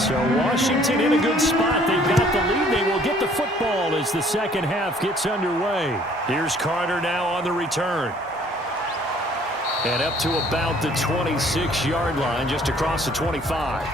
So Washington in a good spot. They've got the lead. They will get the football as the second half gets underway. Here's Carter now on the return. And up to about the 26-yard line, just across the 25.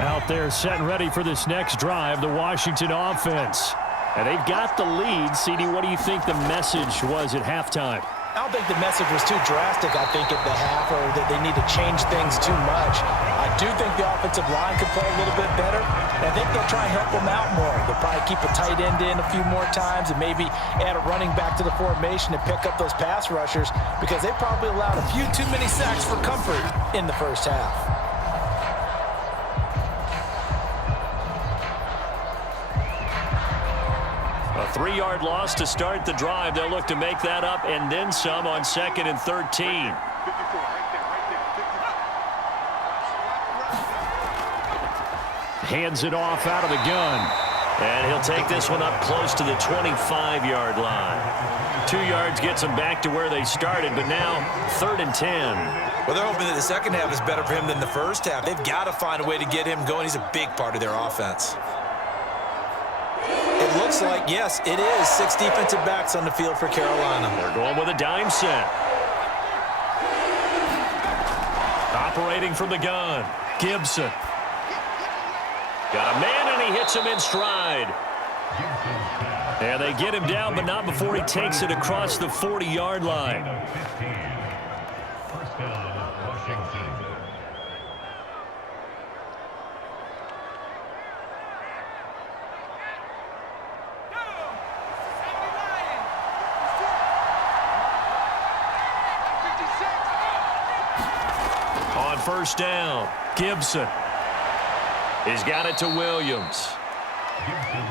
Out there set and ready for this next drive, the Washington offense. And they've got the lead. CD, what do you think the message was at halftime? I don't think the message was too drastic, I think, at the half, or that they need to change things too much. I do think the offensive line could play a little bit better. I think they'll try and help them out more. They'll probably keep a tight end in a few more times and maybe add a running back to the formation to pick up those pass rushers because they probably allowed a few too many sacks for comfort in the first half. A 3-yard loss to start the drive. They'll look to make that up and then some on 2nd and 13. Hands it off out of the gun. And he'll take this one up close to the 25-yard line. 2 yards gets them back to where they started, but now 3rd and 10. Well, they're hoping that the second half is better for him than the first half. They've got to find a way to get him going. He's a big part of their offense. It looks like, yes, it is 6 defensive backs on the field for Carolina. They're going with a dime set. Operating from the gun, Gibson. Got a man, and he hits him in stride. And they get him down, but not before he takes it across the 40-yard line. On first down, Gibson. He's got it to Williams.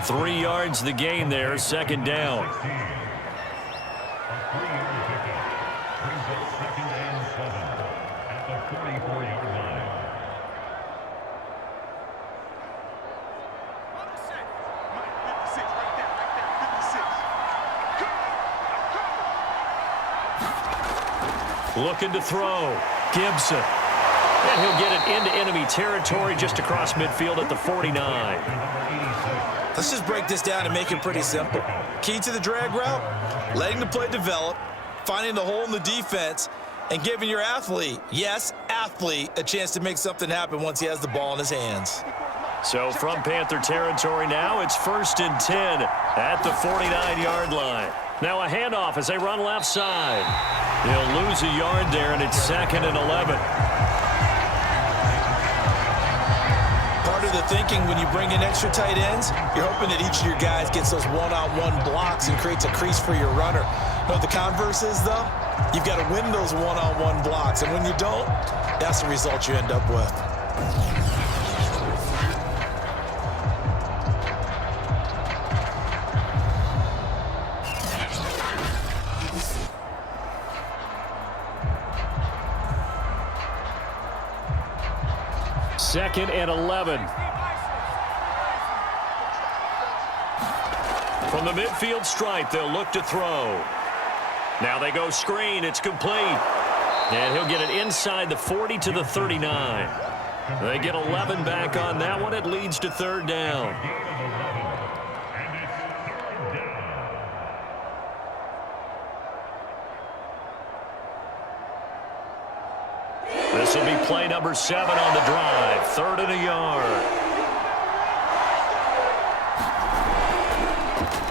3 yards the gain there, 2nd down. Looking to throw, Gibson. And he'll get it into enemy territory just across midfield at the 49. Let's just break this down and make it pretty simple. Key to the drag route, letting the play develop, finding the hole in the defense, and giving your athlete, yes, athlete, a chance to make something happen once he has the ball in his hands. So from Panther territory now, it's 1st and 10 at the 49-yard line. Now a handoff as they run left side. They'll lose a yard there, and it's 2nd and 11. Part of the thinking when you bring in extra tight ends, you're hoping that each of your guys gets those one-on-one blocks and creates a crease for your runner. But the converse is, though, you've got to win those one-on-one blocks. And when you don't, that's the result you end up with. Second and 11. From the midfield stripe, they'll look to throw. Now they go screen. It's complete. And he'll get it inside the 40 to the 39. They get 11 back on that one. It leads to 3rd down. This will be play number 7 on the drive. 3rd and a yard.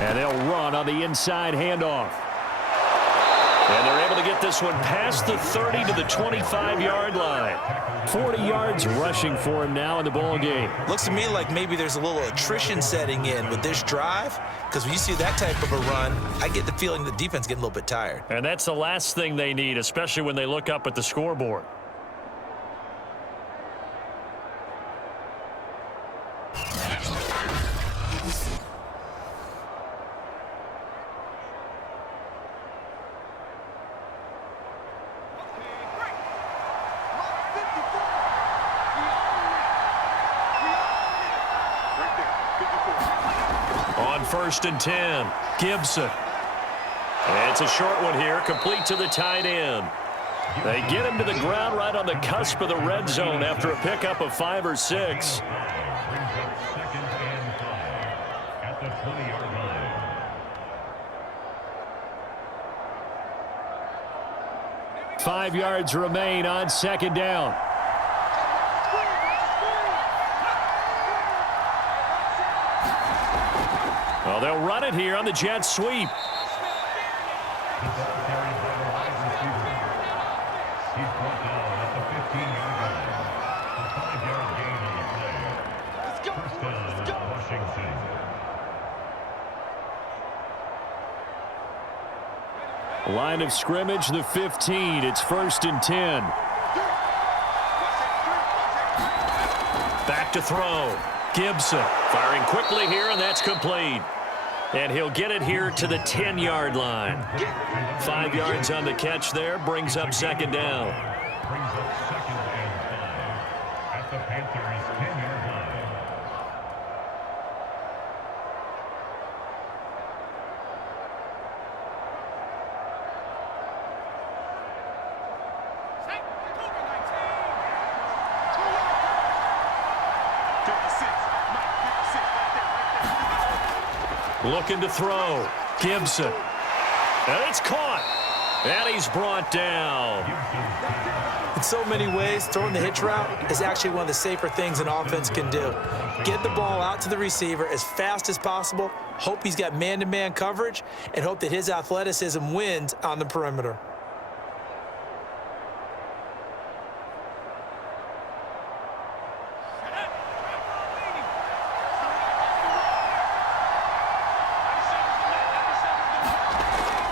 And they'll run on the inside handoff. And they're able to get this one past the 30 to the 25-yard line. 40 yards rushing for him now in the ball game. Looks to me like maybe there's a little attrition setting in with this drive, because when you see that type of a run, I get the feeling the defense getting a little bit tired. And that's the last thing they need, especially when they look up at the scoreboard. On 1st and 10, Gibson. And it's a short one here, complete to the tight end. They get him to the ground right on the cusp of the red zone after a pickup of 5 or 6. At the 20-yard line. 5 yards remain on second down. Well, they'll run it here on the jet sweep. He's brought down at the 15-yard line. A 5-yard gain on the play. First down, Washington. Line of scrimmage, the 15. It's 1st and 10. Back to throw. Gibson firing quickly here, and that's complete. And he'll get it here to the 10-yard line. 5 yards on the catch there, brings up second down. Brings up second and 5 at the Panthers' 10-yard line. Looking to throw. Gibson. And it's caught. And he's brought down. In so many ways, throwing the hitch route is actually one of the safer things an offense can do. Get the ball out to the receiver as fast as possible, hope he's got man-to-man coverage, and hope that his athleticism wins on the perimeter.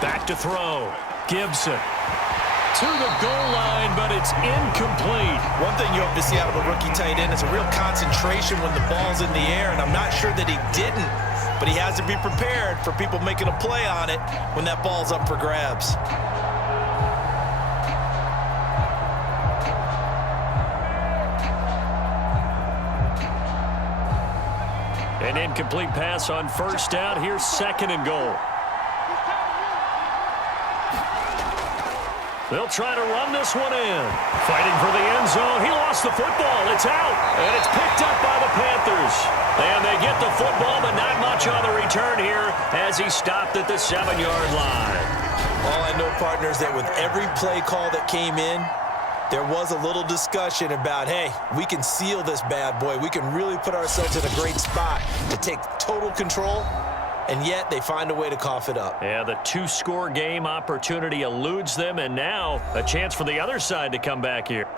Back to throw. Gibson to the goal line, but it's incomplete. One thing you hope to see out of a rookie tight end is a real concentration when the ball's in the air, and I'm not sure that he didn't, but he has to be prepared for people making a play on it when that ball's up for grabs. An incomplete pass on first down. Here's 2nd and goal. They'll try to run this one in. Fighting for the end zone. He lost the football. It's out. And it's picked up by the Panthers. And they get the football, but not much on the return here as he stopped at the 7-yard line. All I know, partners, that with every play call that came in, there was a little discussion about, hey, we can seal this bad boy. We can really put ourselves in a great spot to take total control. And yet they find a way to cough it up. Yeah, the 2-score game opportunity eludes them, and now a chance for the other side to come back here.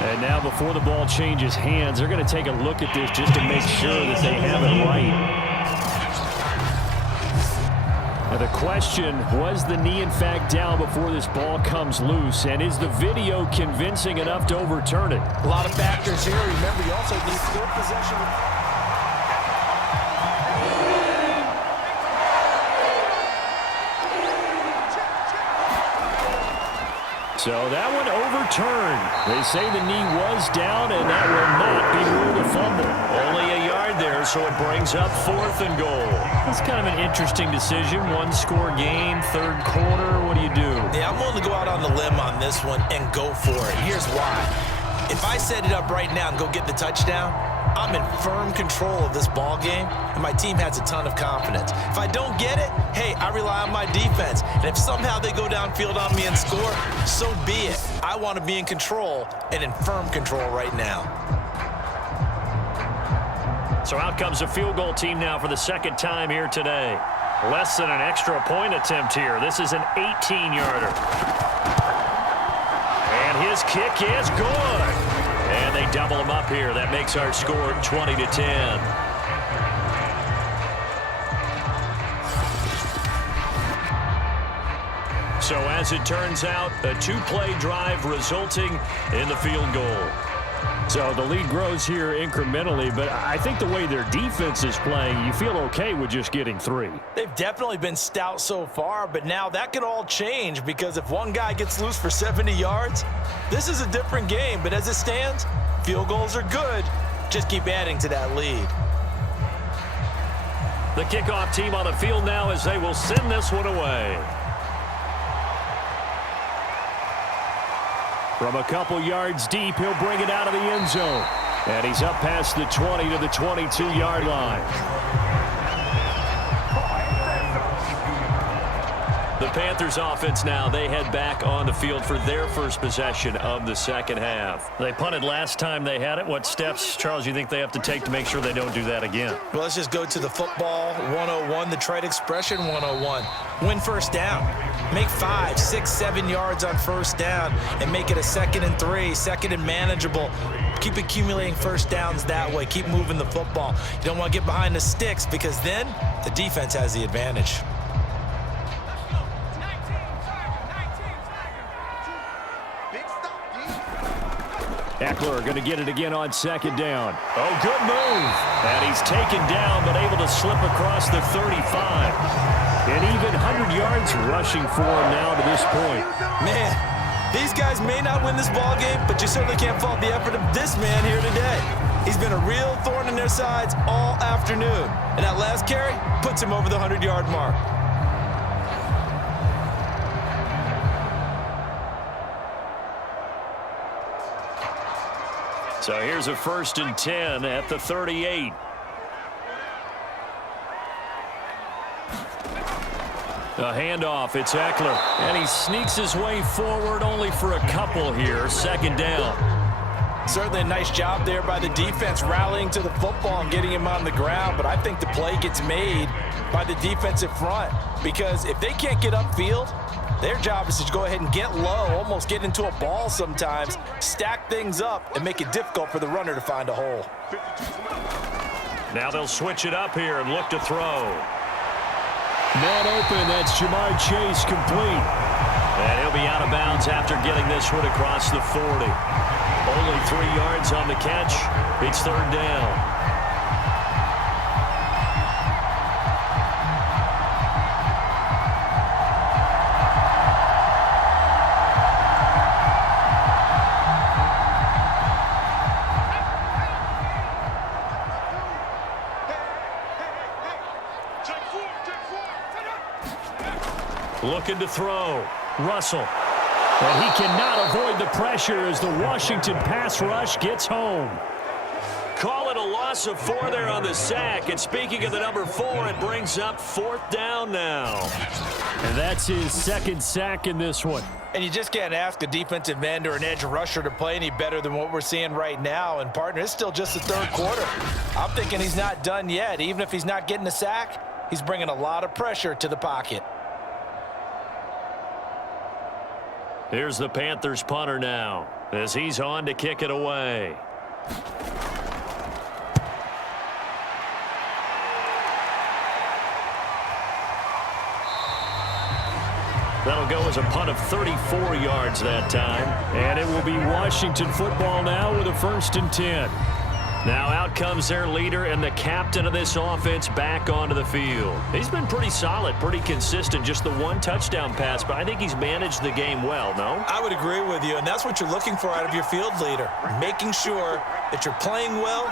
And now before the ball changes hands, they're going to take a look at this just to make sure that they have it right. Now the question, was the knee in fact down before this ball comes loose? And is the video convincing enough to overturn it? A lot of factors here. Remember, you also need full possession. So that one overturned. They say the knee was down, and that will not be ruled a fumble. Only a yard there, so it brings up 4th and goal. That's kind of an interesting decision. 1-score game, 3rd quarter. What do you do? Yeah, I'm willing to go out on the limb on this one and go for it. Here's why. If I set it up right now and go get the touchdown, I'm in firm control of this ball game, and my team has a ton of confidence. If I don't get it, hey, I rely on my defense. And if somehow they go downfield on me and score, so be it. I want to be in control and in firm control right now. So out comes a field goal team now for the 2nd time here today. Less than an extra point attempt here. This is an 18-yarder. And his kick is good. And they double him up here. That makes our score 20-10. So as it turns out, a 2-play drive resulting in the field goal. So the lead grows here incrementally, but I think the way their defense is playing, you feel okay with just getting 3. They've definitely been stout so far, but now that could all change because if one guy gets loose for 70 yards, this is a different game. But as it stands, field goals are good. Just keep adding to that lead. The kickoff team on the field now as they will send this one away. From a couple yards deep, he'll bring it out of the end zone. And he's up past the 20 to the 22-yard line. The Panthers offense now, they head back on the field for their first possession of the second half. They punted last time they had it. What steps, Charles, you think they have to take to make sure they don't do that again? Well, let's just go to the football 101, the trade expression 101. Win first down. Make 5, 6, 7 yards on first down and make it a 2nd and 3, 2nd and manageable. Keep accumulating first downs that way. Keep moving the football. You don't want to get behind the sticks because then the defense has the advantage. Eckler going to get it again on second down. Oh, good move. And he's taken down, but able to slip across the 35. And even 100 yards rushing for him now to this point. Man, these guys may not win this ball game, but you certainly can't fault the effort of this man here today. He's been a real thorn in their sides all afternoon. And that last carry puts him over the 100-yard mark. So here's a 1st and 10 at the 38. A handoff, it's Eckler. And he sneaks his way forward only for a couple here. 2nd down. Certainly a nice job there by the defense rallying to the football and getting him on the ground. But I think the play gets made by the defensive front because if they can't get upfield, their job is to go ahead and get low, almost get into a ball sometimes, stack things up, and make it difficult for the runner to find a hole. Now they'll switch it up here and look to throw. Man open, that's Jamar Chase complete. And he'll be out of bounds after getting this one across the 40. Only 3 yards on the catch. It's 3rd down. Looking to throw. Russell. And he cannot avoid the pressure as the Washington pass rush gets home. Call it a loss of 4 there on the sack. And speaking of the number 4, it brings up 4th down now. And that's his 2nd sack in this one. And you just can't ask a defensive end or an edge rusher to play any better than what we're seeing right now. And, partner, it's still just the 3rd quarter. I'm thinking he's not done yet. Even if he's not getting a sack, he's bringing a lot of pressure to the pocket. Here's the Panthers punter now as he's on to kick it away. That'll go as a punt of 34 yards that time. And it will be Washington football now with a 1st and 10. Now out comes their leader and the captain of this offense back onto the field. He's been pretty solid, pretty consistent, just the 1 touchdown pass, but I think he's managed the game well, no? I would agree with you, and that's what you're looking for out of your field leader, making sure that you're playing well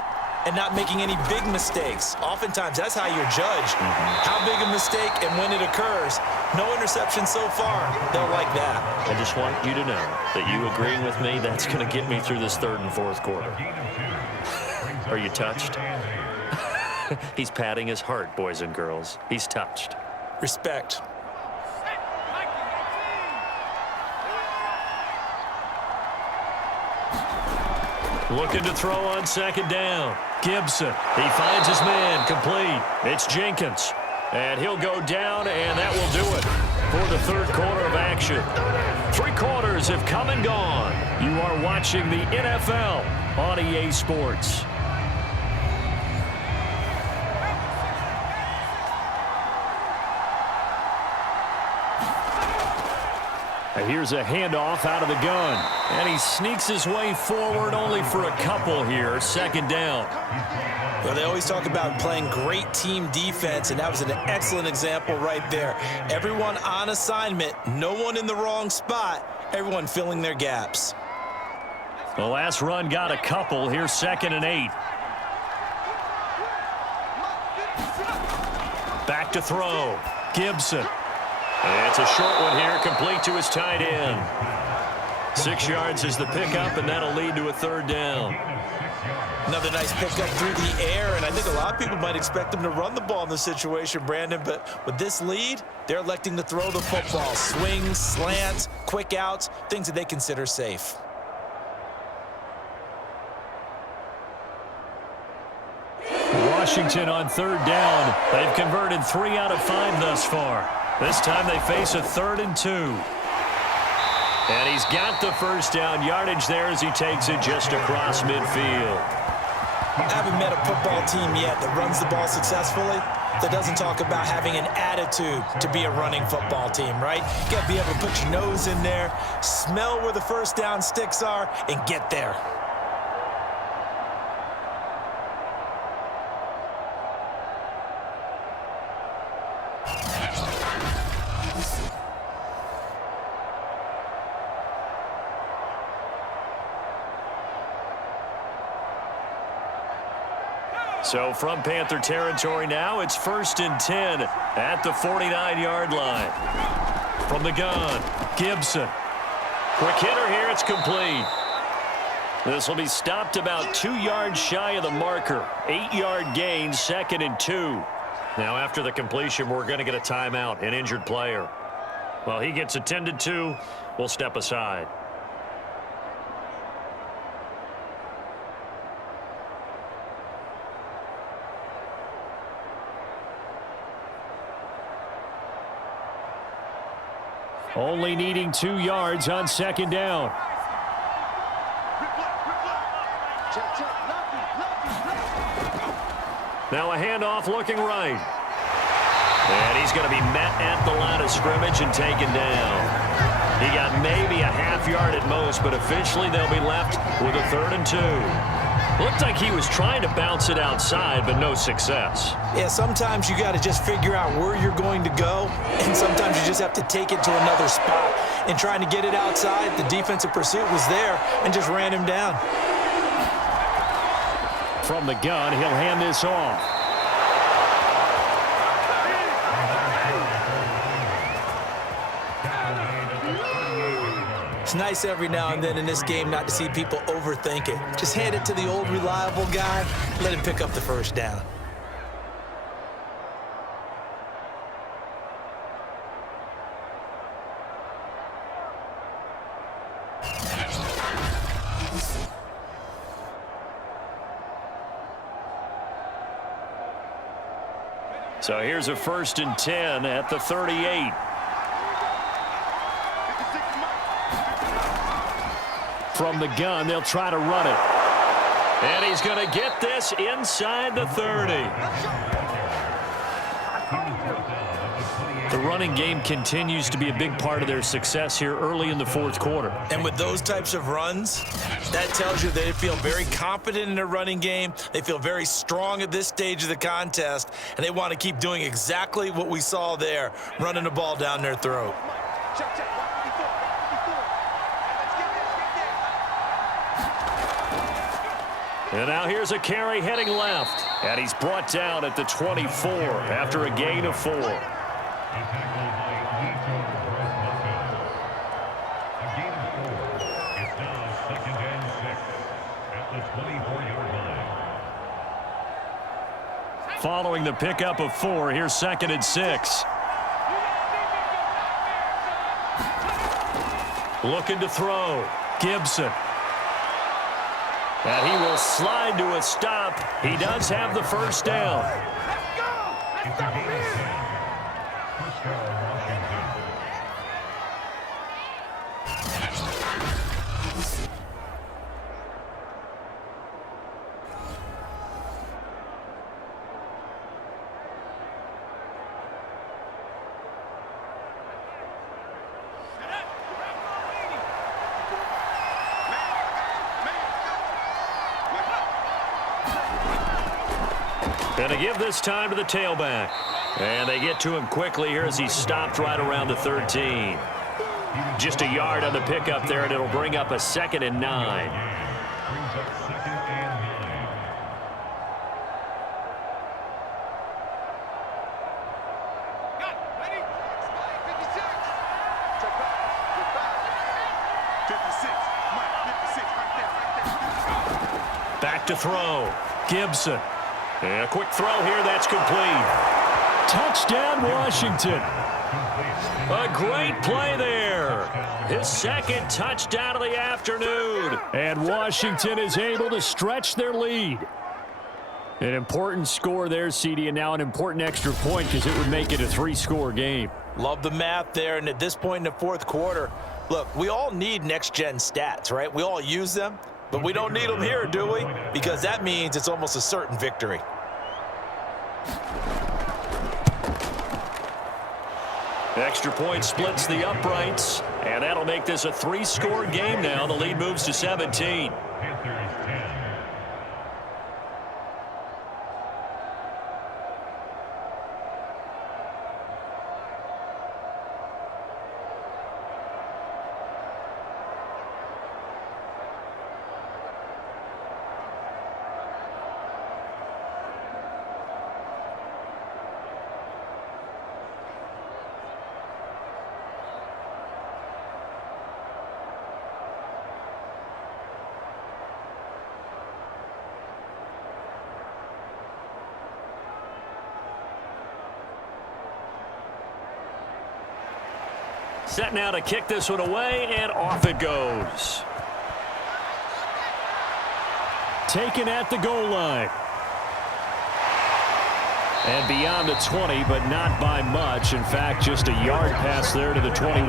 and not making any big mistakes. Oftentimes, that's how you're judged. How big a mistake and when it occurs. No interception so far. They'll like that. I just want you to know that you agreeing with me, that's going to get me through this 3rd and 4th quarter. Are you touched? He's patting his heart, boys and girls. He's touched. Respect. Looking to throw on 2nd down. Gibson. He finds his man complete. It's Jenkins. And he'll go down, and that will do it for the 3rd quarter of action. 3 quarters have come and gone. You are watching the NFL on EA Sports. Here's a handoff out of the gun. And he sneaks his way forward only for a couple here. 2nd down. Well, they always talk about playing great team defense, and that was an excellent example right there. Everyone on assignment, no one in the wrong spot, everyone filling their gaps. The last run got a couple. Here's 2nd and 8. Back to throw. Gibson. It's a short one here, complete to his tight end. 6 yards is the pickup, and that'll lead to a third down. Another nice pickup through the air, and I think a lot of people might expect them to run the ball in this situation, Brandon, but with this lead, they're electing to throw the football. Swings, slants, quick outs, things that they consider safe. Washington on third down. They've converted 3 out of 5 thus far. This time they face a 3rd and 2. And he's got the first down yardage there as he takes it just across midfield. I haven't met a football team yet that runs the ball successfully that doesn't talk about having an attitude to be a running football team, right? You got to be able to put your nose in there, smell where the first down sticks are, and get there. So from Panther territory now, it's 1st and 10 at the 49-yard line. From the gun, Gibson. Quick hitter here, it's complete. This will be stopped about 2 yards shy of the marker. 8-yard gain, 2nd and 2. Now after the completion, we're going to get a timeout, an injured player. Well, he gets attended to. We'll step aside. Only needing 2 yards on 2nd down. Now a handoff looking right. And he's going to be met at the line of scrimmage and taken down. He got maybe a half yard at most, but officially they'll be left with a 3rd and 2. Looked like he was trying to bounce it outside, but no success. Yeah, sometimes you got to just figure out where you're going to go, and sometimes you just have to take it to another spot. And trying to get it outside, the defensive pursuit was there and just ran him down. From the gun, he'll hand this off. It's nice every now and then in this game not to see people overthink it. Just hand it to the old reliable guy, let him pick up the first down. So here's a 1st and 10 at the 38. From the gun, they'll try to run it. And he's going to get this inside the 30. The running game continues to be a big part of their success here early in the 4th quarter. And with those types of runs, that tells you they feel very confident in their running game. They feel very strong at this stage of the contest, and they want to keep doing exactly what we saw there, running the ball down their throat. And now here's a carry heading left. And he's brought down at the 24 after a gain of 4. Following the pickup of 4, here's 2nd and 6. Looking to throw. Gibson. And he will slide to a stop. He does have the first down. It's a gain of 10. First down, Washington. And to give this time to the tailback. And they get to him quickly here as he stopped right around the 13. Just a yard on the pickup there, and it'll bring up a 2nd and 9. Brings up 2nd and 9. Ready? 56. Check back. Get back. 56. Back to throw. Gibson. And a quick throw here. That's complete. Touchdown, Washington. A great play there. His second touchdown of the afternoon. And Washington is able to stretch their lead. An important score there, CD, and now an important extra point because it would make it a 3-score game. Love the math there, and at this point in the fourth quarter, look, we all need next-gen stats, right? We all use them, but we don't need them here, do we? Because that means it's almost a certain victory. Extra point splits the uprights, and that'll make this a 3-score game now. The lead moves to 17. Panthers 10. Set now to kick this one away, and off it goes. Taken at the goal line. And beyond the 20, but not by much. In fact, just a yard pass there to the 21.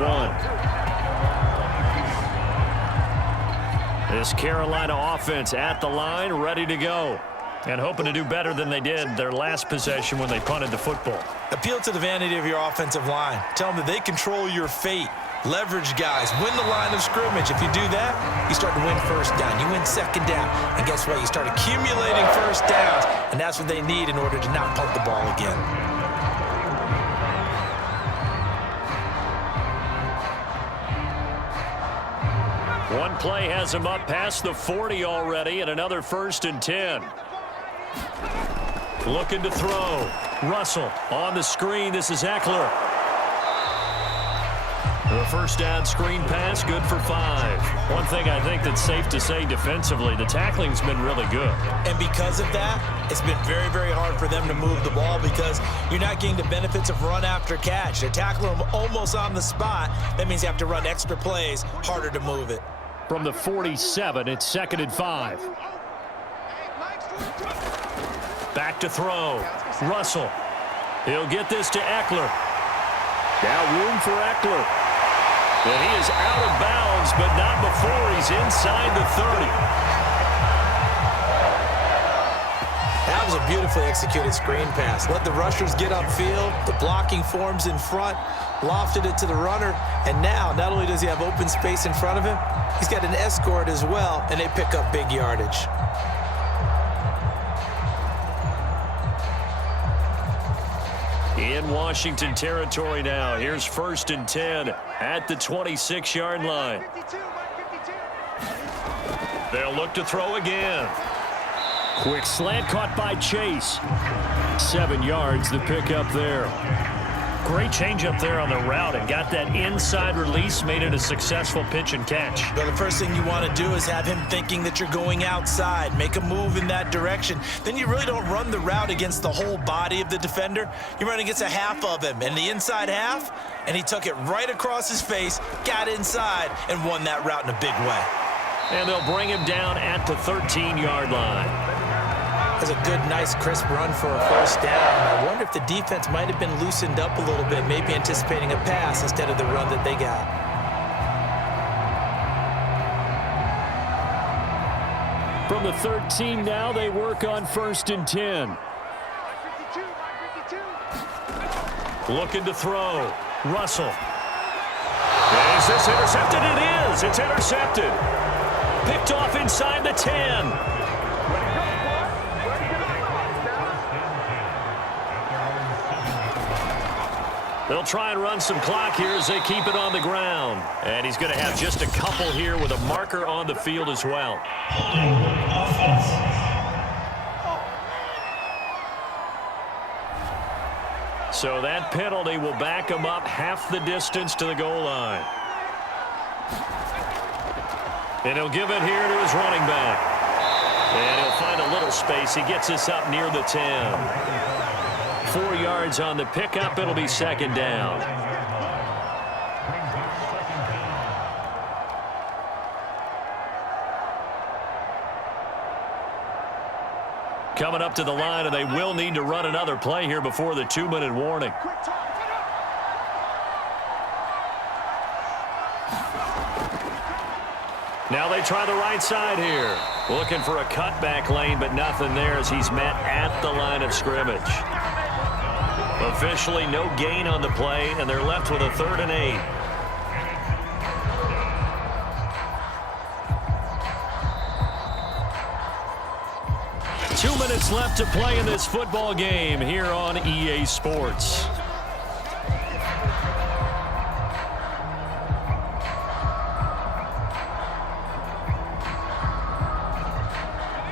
This Carolina offense at the line, ready to go. And hoping to do better than they did their last possession when they punted the football. Appeal to the vanity of your offensive line. Tell them that they control your fate. Leverage guys. Win the line of scrimmage. If you do that, you start to win first down. You win second down. And guess what? You start accumulating first downs. And that's what they need in order to not punt the ball again. One play has him up past the 40 already, and another 1st and 10. Looking to throw. Russell on the screen. This is Eckler. The first down screen pass, good for 5. One thing I think that's safe to say defensively, the tackling's been really good. And because of that, it's been very, very hard for them to move the ball because you're not getting the benefits of run after catch. They're tackling them almost on the spot. That means you have to run extra plays, harder to move it. From the 47, it's 2nd and 5. Back to throw. Russell. He'll get this to Eckler. Now room for Eckler. And he is out of bounds, but not before he's inside the 30. That was a beautifully executed screen pass. Let the rushers get upfield. The blocking forms in front. Lofted it to the runner. And now, not only does he have open space in front of him, he's got an escort as well, and they pick up big yardage. In Washington territory now. Here's 1st and 10 at the 26-yard line. They'll look to throw again. Quick slant caught by Chase. 7 yards, the pickup there. Great change up there on the route and got that inside release, made it a successful pitch and catch. But the first thing you want to do is have him thinking that you're going outside, make a move in that direction. Then you really don't run the route against the whole body of the defender. You run against a half of him, and the inside half, and he took it right across his face, got inside, and won that route in a big way. And they'll bring him down at the 13-yard line. That's a good, nice, crisp run for a 1st down. I wonder if the defense might have been loosened up a little bit, maybe anticipating a pass instead of the run that they got. From the 13 now, they work on 1st and 10. Looking to throw. Russell. Is this intercepted? It is. It's intercepted. Picked off inside the 10. They'll try and run some clock here as they keep it on the ground. And he's going to have just a couple here with a marker on the field as well. So that penalty will back him up half the distance to the goal line. And he'll give it here to his running back. And he'll find a little space. He gets us up near the 10. 4 yards on the pickup. It'll be second down. Coming up to the line, and they will need to run another play here before the 2-minute warning. Now they try the right side here. Looking for a cutback lane, but nothing there as he's met at the line of scrimmage. Officially no gain on the play, and they're left with a 3rd and 8. Minutes left to play in this football game here on EA Sports.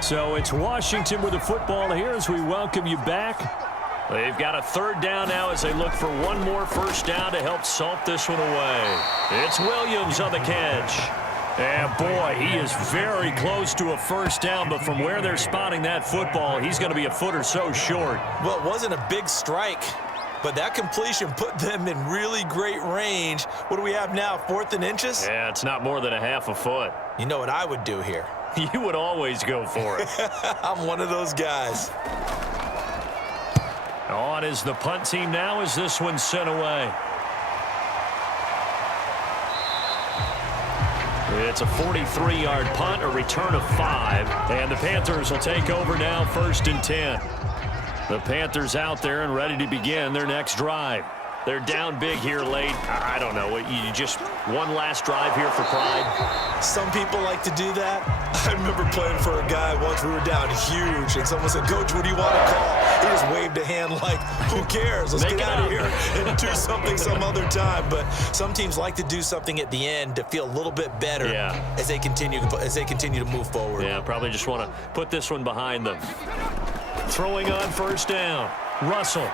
So it's Washington with the football here as we welcome you back. They've got a 3rd down now as they look for one more first down to help salt this one away. It's Williams on the catch. And, boy, he is very close to a first down, but from where they're spotting that football, he's going to be a foot or so short. Well, it wasn't a big strike, but that completion put them in really great range. What do we have now, 4th and inches? Yeah, it's not more than a half a foot. You know what I would do here? You would always go for it. I'm one of those guys. On is the punt team now as this one's sent away. It's a 43-yard punt, a return of 5, and the Panthers will take over now 1st and 10. The Panthers out there and ready to begin their next drive. They're down big here late. I don't know. You just one last drive here for pride? Some people like to do that. I remember playing for a guy once. We were down huge, and someone said, "Coach, what do you want to call?" He just waved a hand like, who cares? Let's get out of here and do something some other time. But some teams like to do something at the end to feel a little bit better as they continue to move forward. Yeah, probably just want to put this one behind them. Throwing on first down. Russell.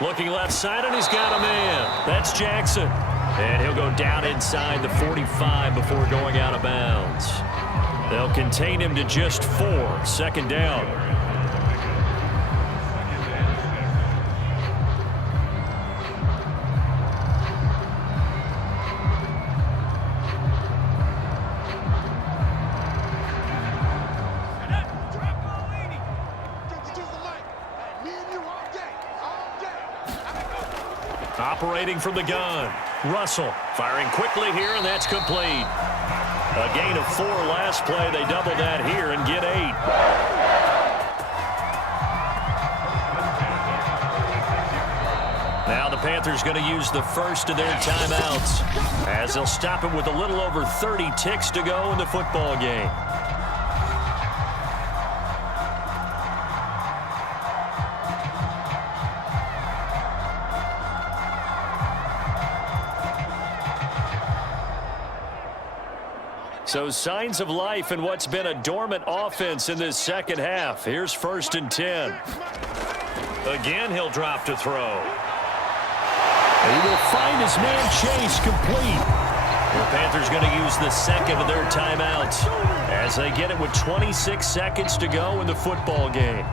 Looking left side, and he's got a man. That's Jackson. And he'll go down inside the 45 before going out of bounds. They'll contain him to just 4. 2nd down. Operating from the gun. Russell firing quickly here, and that's complete. A gain of 4 last play. They double that here and get 8. Now the Panthers going to use the first of their timeouts as they'll stop it with a little over 30 ticks to go in the football game. So signs of life in what's been a dormant offense in this second half. Here's 1st and 10. Again, he'll drop to throw. He will find his man Chase complete. The Panthers going to use the second of their timeouts as they get it with 26 seconds to go in the football game.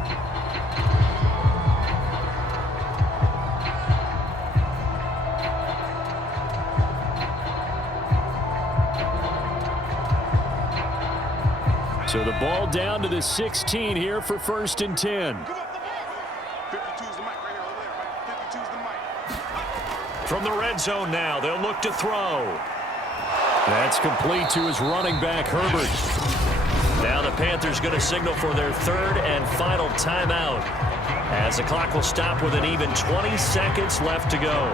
So the ball down to the 16 here for 1st and 10. From the red zone now, they'll look to throw. That's complete to his running back, Herbert. Now the Panthers going to signal for their 3rd and final timeout as the clock will stop with an even 20 seconds left to go.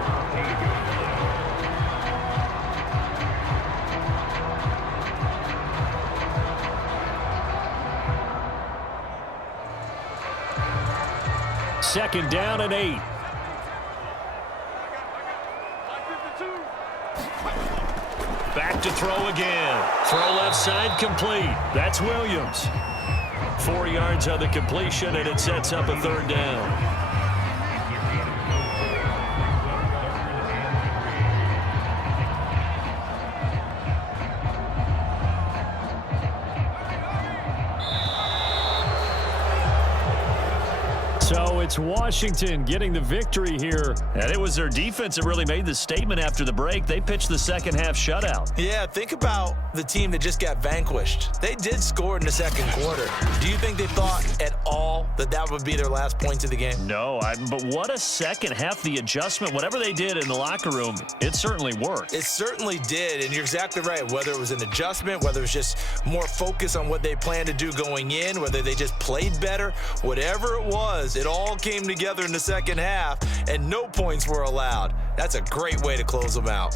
Second down and 8. Back to throw again. Throw left side complete. That's Williams. 4 yards on the completion, and it sets up a 3rd down. It's Washington getting the victory here. And it was their defense that really made the statement after the break. They pitched the second half shutout. Yeah, think about the team that just got vanquished. They did score in the second quarter. Do you think they thought at all that that would be their last points of the game? No, but what a second half. The adjustment, whatever they did in the locker room, it certainly worked. It certainly did, and you're exactly right. Whether it was an adjustment, whether it was just more focus on what they planned to do going in, whether they just played better, whatever it was, it all came together in the second half, and no points were allowed. That's a great way to close them out.